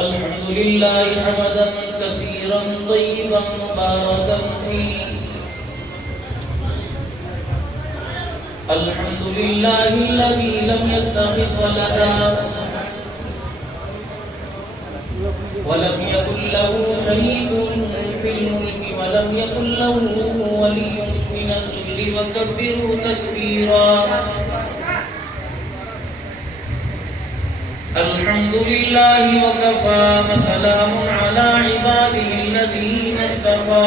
अल्हम्दुलिल्लाह हमदन कसीरन तय्यिबन मुबारकन फीह अल्हम्दुलिल्लाहिल्लज़ी लम यत्तखिज़ वलदा वलम यकुल लहू शरीकुन फिल मुल्कि वलम यकुल लहू वलिय्युन मिनल ज़िल्लि वकब्बिरहू तकबीरा अल्हम्दुलिल्लाहि वकफ़ा वसलामुन अला इबादिहिल्लज़ीना इस्तफ़ा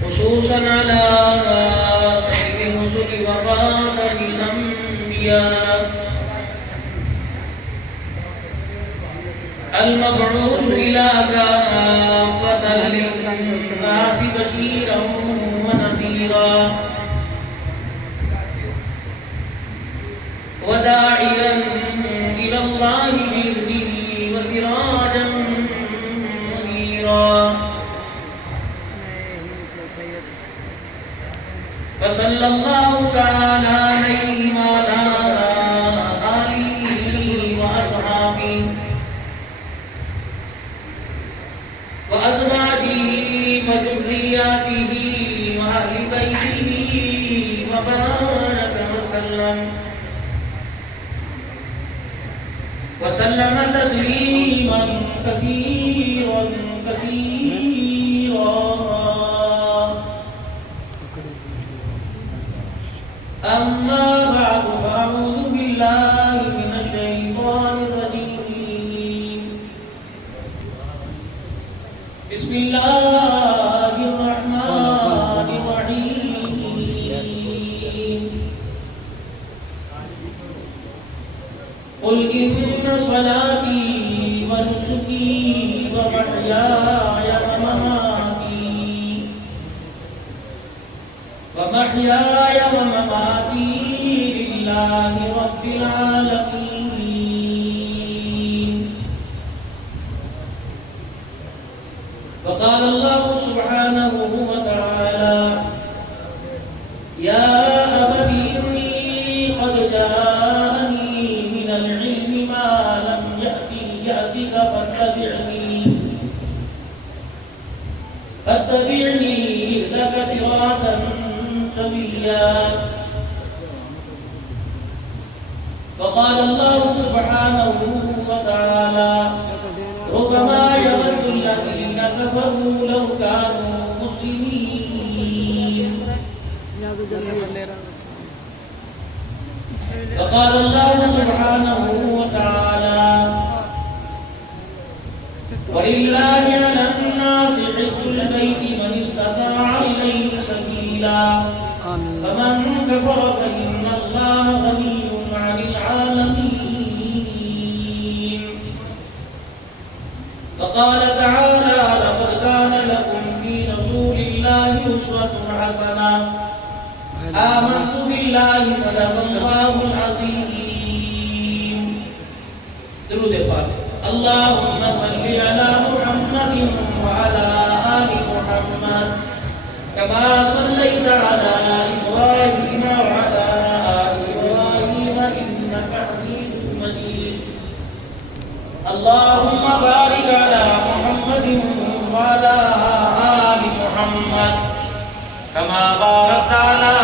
खुसूसन अला सय्यिदिर रुसुलि व ख़ातमिल अंबिया अल-मबऊस इला काफ़्फ़तन लिन्नासि बशीरन व नज़ीरा वदाइयन इलल्लाहि बिइज़निही व सिराजन मुनीरा वसल्लल्लाहु तआला अलैहि व अला आलिहि व अस्हाबिही व अज़वाजिही व ज़ुर्रिय्यतिही व अहलि बैतिही व बारक वसल्लम तस्लीमन कसीरन कसीरा अम्मा बअद फअऊज़ु बिल्लाहि मिनश शैतानिर रजीम बिस्मिल्लाहिर रहमानिर रहीम कुल इन्ना सलाती व नुसुकी व महयाय व ममाती लिल्लाहि रब्बिल आलमीन वक़ाल अल्लाहु सुब्हानहु व तआला या अबती इन्नी क़द जाअनी मिनल इल्मि मा लम यअतिक फत्तबि'नी अहदक सिरातन सविय्या वक़ाल अल्लाहु सुब्हानहु व तआला रुब्बमा यवद्दु अल्लज़ीना कफ़रू लौ कानू मुस्लिमीन वक़ाल अल्लाहु सुब्हानहु व तआला वलिल्लाहि अलन नासि हिज्जुल बैति मन इस्तताअ इलैहि सबीला फमन कफ़र फइन्नल्लाहा गनिय्युन अनिल आलमीन वक़ाल तआला लक़द कान लकुम फी रसूलिल्लाहि उस्वतुन हसनह आमन्तु बिल्लाहि सदक़ल्लाहुल अज़ीम दुरूद पाक अल्लाहुम्मा सल्लि अला मुहम्मदिन व अला आलि मुहम्मद कमा सल्लैता अला इब्राहीम व अला आलि इब्राहीम इन्नका हमीदुम मजीद अल्लाहुम्मा बारिक अला मुहम्मदिन व अला आलि मुहम्मद कमा बारकता अला